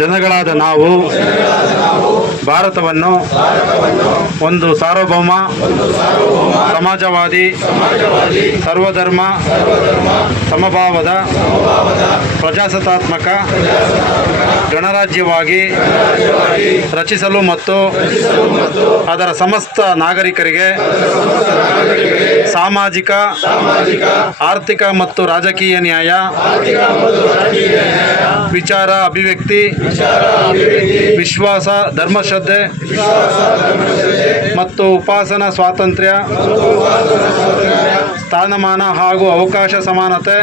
ಜನಗಳಾದ ನಾವು ಭಾರತವನ್ನು ಒಂದು ಸಾರ್ವಭೌಮ ಸಮಾಜವಾದಿ ಸರ್ವಧರ್ಮ ಸಮಭಾವದ ಪ್ರಜಾಸತ್ತಾತ್ಮಕ ಗಣರಾಜ್ಯವಾಗಿ ರಚಿಸಲು ಮತ್ತು ಅದರ ಸಮಸ್ತ ನಾಗರಿಕರಿಗೆ ಸಾಮಾಜಿಕ ಆರ್ಥಿಕ ಮತ್ತು ರಾಜಕೀಯ ನ್ಯಾಯ, ವಿಚಾರ ಅಭಿವ್ಯಕ್ತಿ, ವಿಶ್ವಾಸ, ಧರ್ಮಶ್ರದ್ಧೆ ಮತ್ತು ಉಪಾಸನಾ ಸ್ವಾತಂತ್ರ್ಯ, ಸ್ಥಾನಮಾನ ಹಾಗೂ ಅವಕಾಶ ಸಮಾನತೆ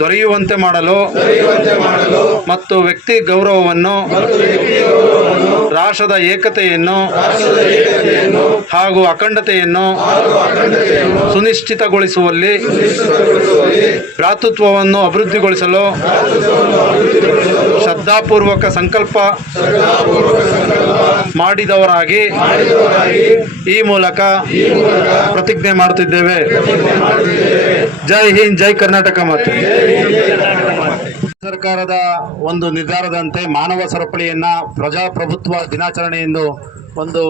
ದೊರೆಯುವಂತೆ ಮಾಡಲು ಮತ್ತು ವ್ಯಕ್ತಿ ಗೌರವವನ್ನು, ರಾಷ್ಟ್ರದ ಏಕತೆಯನ್ನು ಹಾಗೂ ಅಖಂಡತೆಯನ್ನು ಸುನಿಶ್ಚಿತಗೊಳಿಸುವಲ್ಲಿ, ಭ್ರಾತೃತ್ವವನ್ನು ಅಭಿವೃದ್ಧಿಗೊಳಿಸಲು ಶ್ರದ್ಧಾಪೂರ್ವಕ ಸಂಕಲ್ಪ ಮಾಡಿದವರಾಗಿ ಈ ಮೂಲಕ ಪ್ರತಿಜ್ಞೆ ಮಾಡುತ್ತಿದ್ದೇವೆ. ಜೈ ಹಿಂದ್, ಜೈ ಕರ್ನಾಟಕ. ಮತ್ತು ಸರ್ಕಾರದ ಒಂದು ನಿರ್ಧಾರದಂತೆ ಮಾನವ ಸರಪಳಿಯನ್ನು ಪ್ರಜಾಪ್ರಭುತ್ವ ದಿನಾಚರಣೆ ಎಂದು ಒಂದು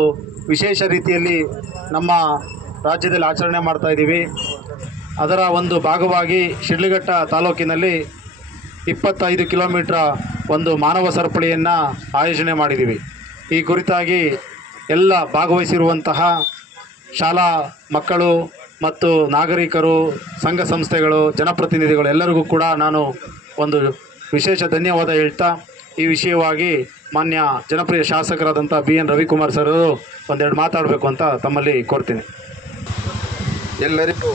ವಿಶೇಷ ರೀತಿಯಲ್ಲಿ ನಮ್ಮ ರಾಜ್ಯದಲ್ಲಿ ಆಚರಣೆ ಮಾಡ್ತಾ ಇದ್ದೀವಿ. ಅದರ ಒಂದು ಭಾಗವಾಗಿ ಶಿಡ್ಲಘಟ್ಟ ತಾಲೂಕಿನಲ್ಲಿ 25 ಕಿಲೋಮೀಟ್ರ ಒಂದು ಮಾನವ ಸರಪಳಿಯನ್ನು ಆಯೋಜನೆ ಮಾಡಿದ್ದೀವಿ. ಈ ಕುರಿತಾಗಿ ಎಲ್ಲ ಭಾಗವಹಿಸಿರುವಂತಹ ಶಾಲಾ ಮಕ್ಕಳು ಮತ್ತು ನಾಗರಿಕರು, ಸಂಘ ಸಂಸ್ಥೆಗಳು, ಜನಪ್ರತಿನಿಧಿಗಳು ಎಲ್ಲರಿಗೂ ಕೂಡ ನಾನು ಒಂದು ವಿಶೇಷ ಧನ್ಯವಾದ ಹೇಳ್ತಾ, ಈ ವಿಷಯವಾಗಿ ಮಾನ್ಯ ಜನಪ್ರಿಯ ಶಾಸಕರಾದಂಥ BN ರವಿಕುಮಾರ್ ಸರ್ ಅವರು ಒಂದೆರಡು ಮಾತಾಡಬೇಕು ಅಂತ ತಮ್ಮಲ್ಲಿ ಕೋರ್ತೀನಿ. ಎಲ್ಲರಿಗೂ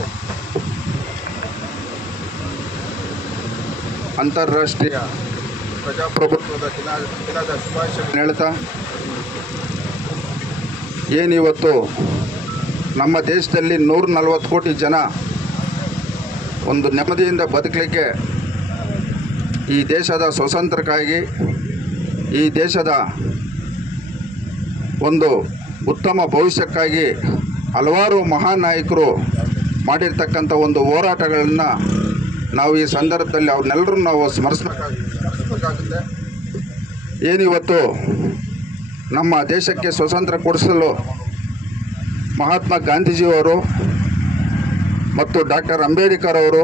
ಅಂತಾರಾಷ್ಟ್ರೀಯ ಪ್ರಜಾಪ್ರಭುತ್ವದ ದಿನದ ಶುಭಾಶಯ ಹೇಳ್ತಾ, ಏನಿವತ್ತು ನಮ್ಮ ದೇಶದಲ್ಲಿ 140 ಕೋಟಿ ಜನ ಒಂದು ನೆಮ್ಮದಿಯಿಂದ ಬದುಕಲಿಕ್ಕೆ, ಈ ದೇಶದ ಸ್ವಾತಂತ್ರ್ಯಕ್ಕಾಗಿ, ಈ ದೇಶದ ಒಂದು ಉತ್ತಮ ಭವಿಷ್ಯಕ್ಕಾಗಿ ಹಲವಾರು ಮಹಾನ್ ನಾಯಕರು ಮಾಡಿರ್ತಕ್ಕಂಥ ಒಂದು ಹೋರಾಟಗಳನ್ನು ನಾವು ಈ ಸಂದರ್ಭದಲ್ಲಿ ಅವ್ರನ್ನೆಲ್ಲರೂ ನಾವು ಸ್ಮರಿಸಬೇಕಾಗುತ್ತೆ. ಏನಿವತ್ತು ನಮ್ಮ ದೇಶಕ್ಕೆ ಸ್ವಾತಂತ್ರ್ಯ ಕೊಡಿಸಲು ಮಹಾತ್ಮ ಗಾಂಧೀಜಿಯವರು ಮತ್ತು ಡಾಕ್ಟರ್ ಅಂಬೇಡ್ಕರ್ ಅವರು,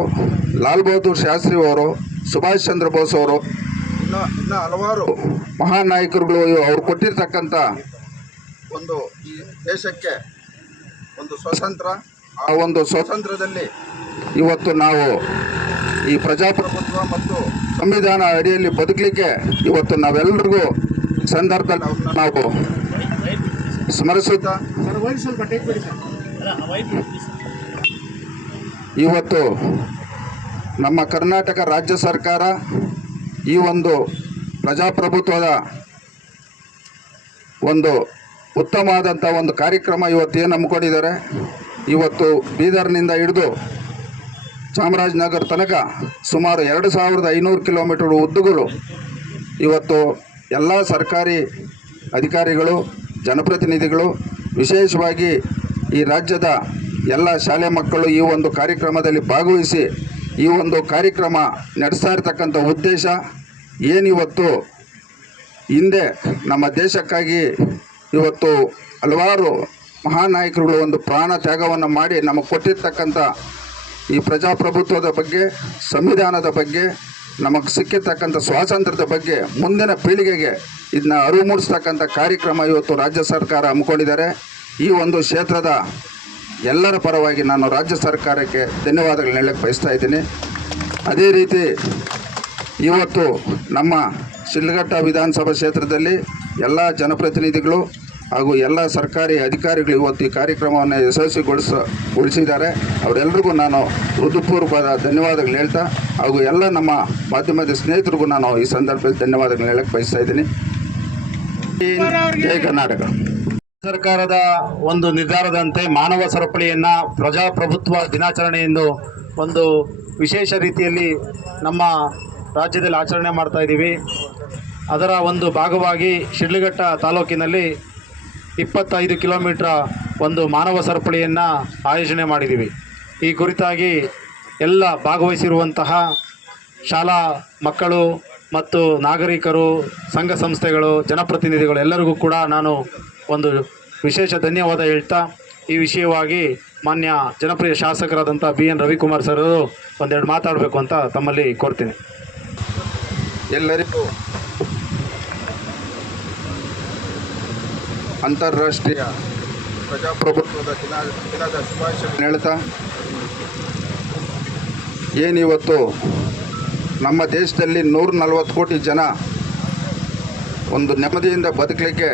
ಲಾಲ್ ಬಹದ್ದೂರ್ ಶಾಸ್ತ್ರಿ ಅವರು, ಸುಭಾಷ್ ಚಂದ್ರ ಬೋಸ್ ಅವರು, ಇನ್ನು ಹಲವಾರು ಮಹಾನ್ ನಾಯಕರುಗಳು ಅವರು ಕೊಟ್ಟಿರ್ತಕ್ಕಂಥ ಒಂದು ಈ ದೇಶಕ್ಕೆ ಒಂದು ಸ್ವಾತಂತ್ರ್ಯ, ಆ ಒಂದು ಸ್ವಾತಂತ್ರ್ಯದಲ್ಲಿ ಇವತ್ತು ನಾವು ಈ ಪ್ರಜಾಪ್ರಭುತ್ವ ಮತ್ತು ಸಂವಿಧಾನ ಅಡಿಯಲ್ಲಿ ಬದುಕಲಿಕ್ಕೆ ಇವತ್ತು ನಾವೆಲ್ಲರಿಗೂ ಸಂದರ್ಭದಲ್ಲಿ ನಾವು ಸ್ಮರಿಸುತ್ತಾ, ಇವತ್ತು ನಮ್ಮ ಕರ್ನಾಟಕ ರಾಜ್ಯ ಸರ್ಕಾರ ಈ ಒಂದು ಪ್ರಜಾಪ್ರಭುತ್ವದ ಒಂದು ಉತ್ತಮವಾದಂಥ ಒಂದು ಕಾರ್ಯಕ್ರಮ ಇವತ್ತು ಏನು ಹಮ್ಮಿಕೊಂಡಿದ್ದಾರೆ. ಇವತ್ತು ಬೀದರ್ನಿಂದ ಹಿಡಿದು ಚಾಮರಾಜನಗರ ತನಕ ಸುಮಾರು 2500 ಕಿಲೋಮೀಟರ್ ಉದ್ದಗಳು ಇವತ್ತು ಎಲ್ಲ ಸರ್ಕಾರಿ ಅಧಿಕಾರಿಗಳು, ಜನಪ್ರತಿನಿಧಿಗಳು, ವಿಶೇಷವಾಗಿ ಈ ರಾಜ್ಯದ ಎಲ್ಲ ಶಾಲೆ ಮಕ್ಕಳು ಈ ಒಂದು ಕಾರ್ಯಕ್ರಮದಲ್ಲಿ ಭಾಗವಹಿಸಿ ಈ ಒಂದು ಕಾರ್ಯಕ್ರಮ ನಡೆಸ್ತಾ ಇರ್ತಕ್ಕಂಥ ಉದ್ದೇಶ ಏನಿವತ್ತು ಹಿಂದೆ ನಮ್ಮ ದೇಶಕ್ಕಾಗಿ ಇವತ್ತು ಹಲವಾರು ಮಹಾನ್ ನಾಯಕರುಗಳು ಒಂದು ಪ್ರಾಣ ತ್ಯಾಗವನ್ನು ಮಾಡಿ ನಮಗೆ ಕೊಟ್ಟಿರ್ತಕ್ಕಂಥ ಈ ಪ್ರಜಾಪ್ರಭುತ್ವದ ಬಗ್ಗೆ, ಸಂವಿಧಾನದ ಬಗ್ಗೆ, ನಮಗೆ ಸಿಕ್ಕಿರ್ತಕ್ಕಂಥ ಸ್ವಾತಂತ್ರ್ಯದ ಬಗ್ಗೆ ಮುಂದಿನ ಪೀಳಿಗೆಗೆ ಇದನ್ನ ಅರಿವು ಮೂಡಿಸ್ತಕ್ಕಂಥ ಕಾರ್ಯಕ್ರಮ ಇವತ್ತು ರಾಜ್ಯ ಸರ್ಕಾರ ಹಮ್ಮಿಕೊಂಡಿದ್ದಾರೆ. ಈ ಒಂದು ಕ್ಷೇತ್ರದ ಎಲ್ಲರ ಪರವಾಗಿ ನಾನು ರಾಜ್ಯ ಸರ್ಕಾರಕ್ಕೆ ಧನ್ಯವಾದಗಳನ್ನ ಹೇಳಕ್ಕೆ ಬಯಸ್ತಾ ಇದ್ದೀನಿ. ಅದೇ ರೀತಿ ಇವತ್ತು ನಮ್ಮ ಶಿಡ್ಲಘಟ್ಟ ವಿಧಾನಸಭಾ ಕ್ಷೇತ್ರದಲ್ಲಿ ಎಲ್ಲ ಜನಪ್ರತಿನಿಧಿಗಳು ಹಾಗೂ ಎಲ್ಲ ಸರ್ಕಾರಿ ಅಧಿಕಾರಿಗಳು ಇವತ್ತು ಈ ಕಾರ್ಯಕ್ರಮವನ್ನು ಯಶಸ್ವಿಗೊಳಿಸಿದ್ದಾರೆ. ಅವರೆಲ್ಲರಿಗೂ ನಾನು ಹೃದಯಪೂರ್ವಕವಾದ ಧನ್ಯವಾದಗಳು ಹೇಳ್ತಾ, ಹಾಗೂ ಎಲ್ಲ ನಮ್ಮ ಮಾಧ್ಯಮದ ಸ್ನೇಹಿತರಿಗೂ ನಾನು ಈ ಸಂದರ್ಭದಲ್ಲಿ ಧನ್ಯವಾದಗಳನ್ನ ಹೇಳಕ್ಕೆ ಬಯಸ್ತಾ ಇದ್ದೀನಿ. ಜೈ ಕರ್ನಾಟಕ. ಸರ್ಕಾರದ ಒಂದು ನಿರ್ಧಾರದಂತೆ ಮಾನವ ಸರಪಳಿಯನ್ನು ಪ್ರಜಾಪ್ರಭುತ್ವ ದಿನಾಚರಣೆ ಎಂದು ಒಂದು ವಿಶೇಷ ರೀತಿಯಲ್ಲಿ ನಮ್ಮ ರಾಜ್ಯದಲ್ಲಿ ಆಚರಣೆ ಮಾಡ್ತಾ ಇದ್ದೀವಿ. ಅದರ ಒಂದು ಭಾಗವಾಗಿ ಶಿಡ್ಲಘಟ್ಟ ತಾಲೂಕಿನಲ್ಲಿ 25 ಕಿಲೋಮೀಟ್ರ ಒಂದು ಮಾನವ ಸರಪಳಿಯನ್ನು ಆಯೋಜನೆ ಮಾಡಿದ್ದೀವಿ. ಈ ಕುರಿತಾಗಿ ಎಲ್ಲ ಭಾಗವಹಿಸಿರುವಂತಹ ಶಾಲಾ ಮಕ್ಕಳು ಮತ್ತು ನಾಗರಿಕರು, ಸಂಘ ಸಂಸ್ಥೆಗಳು, ಜನಪ್ರತಿನಿಧಿಗಳು ಎಲ್ಲರಿಗೂ ಕೂಡ ನಾನು ಒಂದು ವಿಶೇಷ ಧನ್ಯವಾದ ಹೇಳ್ತಾ, ಈ ವಿಷಯವಾಗಿ ಮಾನ್ಯ ಜನಪ್ರಿಯ ಶಾಸಕರಾದಂಥ BN ರವಿಕುಮಾರ್ ಸರ್ ಅವರು ಒಂದೆರಡು ಮಾತಾಡಬೇಕು ಅಂತ ತಮ್ಮಲ್ಲಿ ಕೋರ್ತೀನಿ. ಎಲ್ಲರಿಗೂ ಅಂತಾರಾಷ್ಟ್ರೀಯ ಪ್ರಜಾಪ್ರಭುತ್ವದ ದಿನದ ಶುಭಾಶಯ ಹೇಳ್ತಾ, ಏನಿವತ್ತು ನಮ್ಮ ದೇಶದಲ್ಲಿ 140 ಕೋಟಿ ಜನ ಒಂದು ನೆಮ್ಮದಿಯಿಂದ ಬದುಕಲಿಕ್ಕೆ,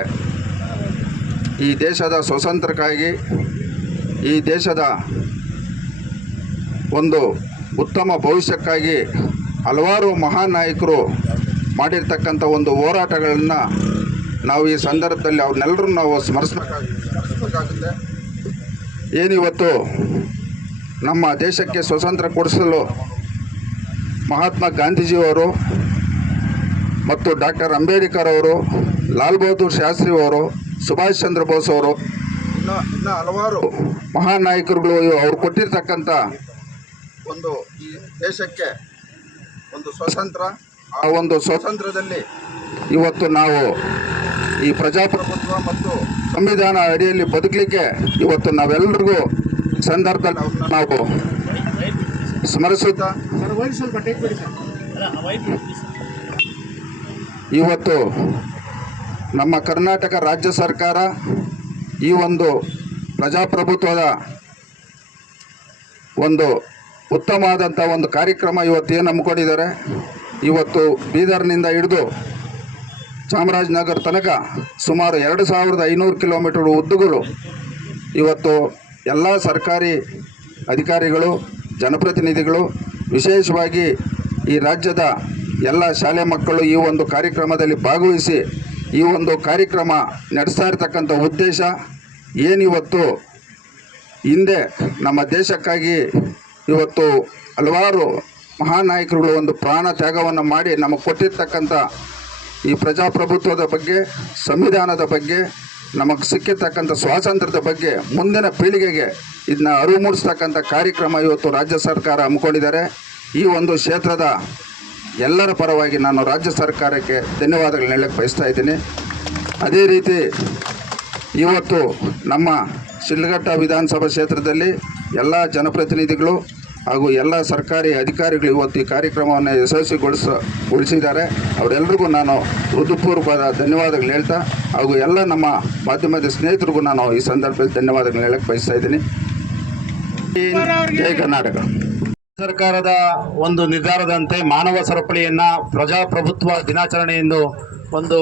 ಈ ದೇಶದ ಸ್ವಾತಂತ್ರ್ಯಕ್ಕಾಗಿ, ಈ ದೇಶದ ಒಂದು ಉತ್ತಮ ಭವಿಷ್ಯಕ್ಕಾಗಿ ಹಲವಾರು ಮಹಾನ್ ನಾಯಕರು ಮಾಡಿರ್ತಕ್ಕಂಥ ಒಂದು ಹೋರಾಟಗಳನ್ನು ನಾವು ಈ ಸಂದರ್ಭದಲ್ಲಿ ಅವ್ರನ್ನೆಲ್ಲರೂ ನಾವು ಸ್ಮರಿಸಬೇಕಾಗುತ್ತೆ. ಏನಿವತ್ತು ನಮ್ಮ ದೇಶಕ್ಕೆ ಸ್ವಾತಂತ್ರ್ಯ ಕೊಡಿಸಲು ಮಹಾತ್ಮ ಗಾಂಧೀಜಿಯವರು ಮತ್ತು ಡಾಕ್ಟರ್ ಅಂಬೇಡ್ಕರ್ ಅವರು, ಲಾಲ್ ಬಹದ್ದೂರ್ ಶಾಸ್ತ್ರಿ ಅವರು, ಸುಭಾಷ್ ಚಂದ್ರ ಬೋಸ್ ಅವರು, ಇನ್ನು ಹಲವಾರು ಮಹಾನ್ ನಾಯಕರುಗಳು ಅವರು ಕೊಟ್ಟಿರ್ತಕ್ಕಂಥ ಒಂದು ಈ ದೇಶಕ್ಕೆ ಒಂದು ಸ್ವಾತಂತ್ರ್ಯ, ಆ ಒಂದು ಸ್ವಾತಂತ್ರ್ಯದಲ್ಲಿ ಇವತ್ತು ನಾವು ಈ ಪ್ರಜಾಪ್ರಭುತ್ವ ಮತ್ತು ಸಂವಿಧಾನ ಅಡಿಯಲ್ಲಿ ಬದುಕಲಿಕ್ಕೆ ಇವತ್ತು ನಾವೆಲ್ಲರಿಗೂ ಸಂದರ್ಭದಲ್ಲಿ ನಾವು ಸ್ಮರಿಸುತ್ತಾ, ಇವತ್ತು ನಮ್ಮ ಕರ್ನಾಟಕ ರಾಜ್ಯ ಸರ್ಕಾರ ಈ ಒಂದು ಪ್ರಜಾಪ್ರಭುತ್ವದ ಒಂದು ಉತ್ತಮವಾದಂಥ ಒಂದು ಕಾರ್ಯಕ್ರಮ ಇವತ್ತು ಏನು ಹಮ್ಮಿಕೊಂಡಿದ್ದಾರೆ. ಇವತ್ತು ಬೀದರ್ನಿಂದ ಹಿಡಿದು ಚಾಮರಾಜನಗರ ತನಕ ಸುಮಾರು 2500 ಕಿಲೋಮೀಟರ್ ಉದ್ದಗಳು ಇವತ್ತು ಎಲ್ಲ ಸರ್ಕಾರಿ ಅಧಿಕಾರಿಗಳು, ಜನಪ್ರತಿನಿಧಿಗಳು, ವಿಶೇಷವಾಗಿ ಈ ರಾಜ್ಯದ ಎಲ್ಲ ಶಾಲೆ ಮಕ್ಕಳು ಈ ಒಂದು ಕಾರ್ಯಕ್ರಮದಲ್ಲಿ ಭಾಗವಹಿಸಿ ಈ ಒಂದು ಕಾರ್ಯಕ್ರಮ ನಡೆಸ್ತಾ ಇರ್ತಕ್ಕಂಥ ಉದ್ದೇಶ ಏನಿವತ್ತು ಹಿಂದೆ ನಮ್ಮ ದೇಶಕ್ಕಾಗಿ ಇವತ್ತು ಹಲವಾರು ಮಹಾನ್ ನಾಯಕರುಗಳು ಒಂದು ಪ್ರಾಣ ತ್ಯಾಗವನ್ನು ಮಾಡಿ ನಮಗೆ ಕೊಟ್ಟಿರ್ತಕ್ಕಂಥ ಈ ಪ್ರಜಾಪ್ರಭುತ್ವದ ಬಗ್ಗೆ, ಸಂವಿಧಾನದ ಬಗ್ಗೆ, ನಮಗೆ ಸಿಕ್ಕಿರ್ತಕ್ಕಂಥ ಸ್ವಾತಂತ್ರ್ಯದ ಬಗ್ಗೆ ಮುಂದಿನ ಪೀಳಿಗೆಗೆ ಇದನ್ನ ಅರಿವು ಮೂಡಿಸ್ತಕ್ಕಂಥ ಕಾರ್ಯಕ್ರಮ ಇವತ್ತು ರಾಜ್ಯ ಸರ್ಕಾರ ಹಮ್ಮಿಕೊಂಡಿದ್ದಾರೆ. ಈ ಒಂದು ಕ್ಷೇತ್ರದ ಎಲ್ಲರ ಪರವಾಗಿ ನಾನು ರಾಜ್ಯ ಸರ್ಕಾರಕ್ಕೆ ಧನ್ಯವಾದಗಳನ್ನ ಹೇಳಕ್ಕೆ ಬಯಸ್ತಾ ಇದ್ದೀನಿ. ಅದೇ ರೀತಿ ಇವತ್ತು ನಮ್ಮ ಶಿಡ್ಲಘಟ್ಟ ವಿಧಾನಸಭಾ ಕ್ಷೇತ್ರದಲ್ಲಿ ಎಲ್ಲ ಜನಪ್ರತಿನಿಧಿಗಳು ಹಾಗೂ ಎಲ್ಲ ಸರ್ಕಾರಿ ಅಧಿಕಾರಿಗಳು ಇವತ್ತು ಈ ಕಾರ್ಯಕ್ರಮವನ್ನು ಯಶಸ್ವಿಗೊಳಿಸಿದ್ದಾರೆ. ಅವರೆಲ್ಲರಿಗೂ ನಾನು ಹೃದಯಪೂರ್ವಕವಾದ ಧನ್ಯವಾದಗಳು ಹೇಳ್ತಾ, ಹಾಗೂ ಎಲ್ಲ ನಮ್ಮ ಮಾಧ್ಯಮದ ಸ್ನೇಹಿತರಿಗೂ ನಾನು ಈ ಸಂದರ್ಭದಲ್ಲಿ ಧನ್ಯವಾದಗಳನ್ನ ಹೇಳಕ್ಕೆ ಬಯಸ್ತಾ ಇದ್ದೀನಿ. ಜೈ ಕರ್ನಾಟಕ. ಸರ್ಕಾರದ ಒಂದು ನಿರ್ಧಾರದಂತೆ ಮಾನವ ಸರಪಳಿಯನ್ನು ಪ್ರಜಾಪ್ರಭುತ್ವ ದಿನಾಚರಣೆ ಎಂದು ಒಂದು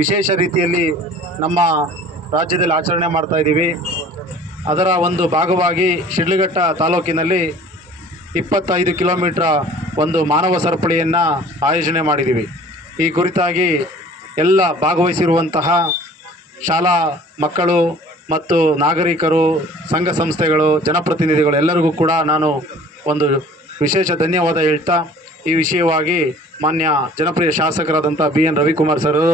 ವಿಶೇಷ ರೀತಿಯಲ್ಲಿ ನಮ್ಮ ರಾಜ್ಯದಲ್ಲಿ ಆಚರಣೆ ಮಾಡ್ತಾ ಇದ್ದೀವಿ. ಅದರ ಒಂದು ಭಾಗವಾಗಿ ಶಿಡ್ಲಘಟ್ಟ ತಾಲೂಕಿನಲ್ಲಿ 25 ಕಿಲೋಮೀಟ್ರ ಒಂದು ಮಾನವ ಸರಪಳಿಯನ್ನು ಆಯೋಜನೆ ಮಾಡಿದ್ದೀವಿ. ಈ ಕುರಿತಾಗಿ ಎಲ್ಲ ಭಾಗವಹಿಸಿರುವಂತಹ ಶಾಲಾ ಮಕ್ಕಳು ಮತ್ತು ನಾಗರಿಕರು, ಸಂಘ ಸಂಸ್ಥೆಗಳು, ಜನಪ್ರತಿನಿಧಿಗಳು ಎಲ್ಲರಿಗೂ ಕೂಡ ನಾನು ಒಂದು ವಿಶೇಷ ಧನ್ಯವಾದ ಹೇಳ್ತಾ, ಈ ವಿಷಯವಾಗಿ ಮಾನ್ಯ ಜನಪ್ರಿಯ ಶಾಸಕರಾದಂಥ BN ರವಿಕುಮಾರ್ ಸರ್ ಅವರು